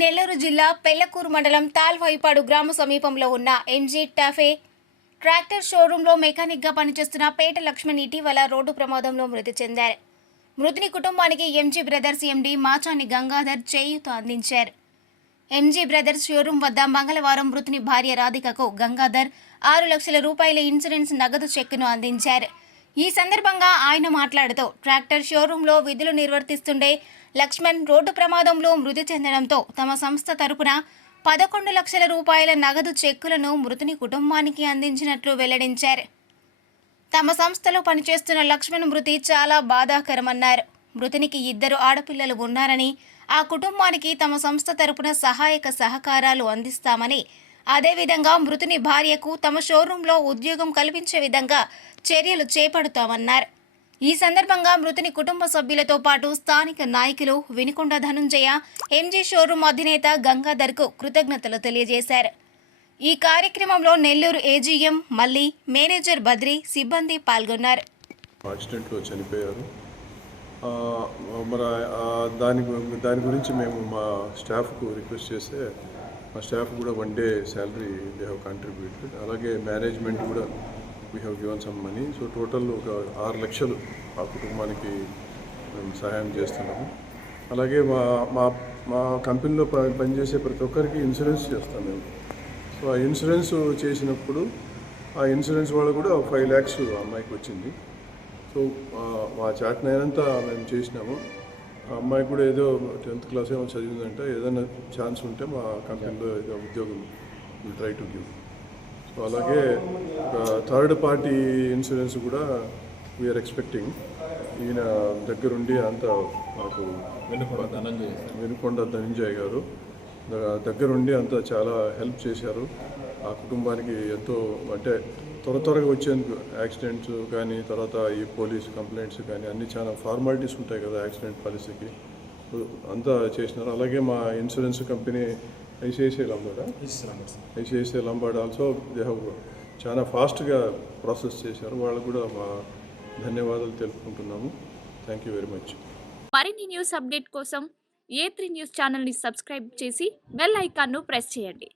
నెల్లూరు జిల్లా పెళ్ళకూరు మండలం తాల్వాయిపాడు గ్రామ సమీపంలో ఉన్న ఎంజీ టాఫే ట్రాక్టర్ షోరూంలో మెకానిక్గా పనిచేస్తున్న పేట లక్ష్మణ్ ఇటీవల రోడ్డు ప్రమాదంలో మృతి చెందారు. మృతుని కుటుంబానికి MG brothers MD Machani Gangadhar చేయూత అందించారు. ఎంజీ బ్రదర్స్ షోరూం వద్ద మంగళవారం మృతుని భార్య రాధికకు గంగాధర్ ఆరు లక్షల రూపాయల ఇన్సూరెన్స్ నగదు చెక్కును అందించారు. ఈ సందర్భంగా ఆయన మాట్లాడుతూ ట్రాక్టర్ షోరూంలో విధులు నిర్వర్తిస్తుండే లక్ష్మణ్ రోడ్డు ప్రమాదంలో మృతి చెందడంతో తమ సంస్థ తరపున పదకొండు లక్షల రూపాయల నగదు చెక్కులను మృతుని కుటుంబానికి అందించినట్లు వెల్లడించారు. తమ సంస్థలో పనిచేస్తున్న లక్ష్మణ్ మృతి చాలా బాధాకరమన్నారు. మృతునికి ఇద్దరు ఆడపిల్లలు ఉన్నారని ఆ కుటుంబానికి తమ సంస్థ తరపున సహాయక సహకారాలు అందిస్తామని అదేవిధంగా మృతుని భార్యకు తమ షోరూంలో ఉద్యోగం కల్పించే విధంగా చర్యలు చేపడతామన్నారు. ఈ సందర్భంగా మృతుని కుటుంబ సభ్యులతో పాటు స్థానిక నాయకులు వినుకొండ ధనుంజయ ఎంజీ షోరూం అధినేత గంగాధర్కు కృతజ్ఞతలు తెలియజేశారు. ఈ కార్యక్రమంలో నెల్లూరు ఏజీఎం మల్లి మేనేజర్ బద్రి సిబ్బంది పాల్గొన్నారు. యాక్సిడెంట్లో చనిపోయారు. మరి దాని దాని గురించి మేము మా స్టాఫ్కు రిక్వెస్ట్ చేస్తే మా స్టాఫ్ కూడా one day salary they have contributed. అలాగే మేనేజ్మెంట్ కూడా we have given some money so total ఒక ఆరు లక్షలు ఆ కుటుంబానికి మేము సహాయం చేస్తున్నాము. అలాగే మా మా మా కంపెనీలో పనిచేసే ప్రతి ఒక్కరికి ఇన్సూరెన్స్ చేస్తాం మేము. సో ఆ ఇన్సూరెన్స్ చేసినప్పుడు ఆ ఇన్సూరెన్స్ వాళ్ళు కూడా ఫైవ్ ల్యాక్స్ అమ్మాయికి వచ్చింది. సో మా చాట్నైనంతా మేము చేసినాము. ఆ అమ్మాయి కూడా ఏదో టెన్త్ క్లాస్ ఏమో చదివిందంటే. ఏదైనా ఛాన్స్ ఉంటే మా కంపెనీలో ఏదో ఉద్యోగం ట్రై టు గివ్ సో అలాగే థర్డ్ పార్టీ ఇన్సూరెన్స్ కూడా వీఆర్ ఎక్స్పెక్టింగ్ ఈయన దగ్గరుండి అంతా మాకు వెనుకొండ ధనంజయ గారు. దగ్గరుండి అంతా చాలా హెల్ప్ చేశారు. ఆ కుటుంబానికి ఎంతో అంటే త్వర త్వరగా వచ్చేందుకు యాక్సిడెంట్స్ కానీ తర్వాత ఈ పోలీస్ కంప్లైంట్స్ కానీ అన్ని చాలా ఫార్మాలిటీస్ ఉంటాయి కదా యాక్సిడెంట్ పాలసీకి అంతా చేసినారు. అలాగే మా insurance company ICICI Lombard ICICI Lombard also they have చాలా ఫాస్ట్గా ప్రాసెస్ చేశారు. వాళ్ళకు కూడా మా ధన్యవాదాలు తెలుపుకుంటున్నాము. థ్యాంక్ యూ వెరీ మచ్ మరిన్ని న్యూస్ అప్డేట్ కోసం ఏ త్రీ న్యూస్ ఛానల్ని సబ్స్క్రైబ్ చేసి బెల్ ఐకాన్ను ప్రెస్ చేయండి.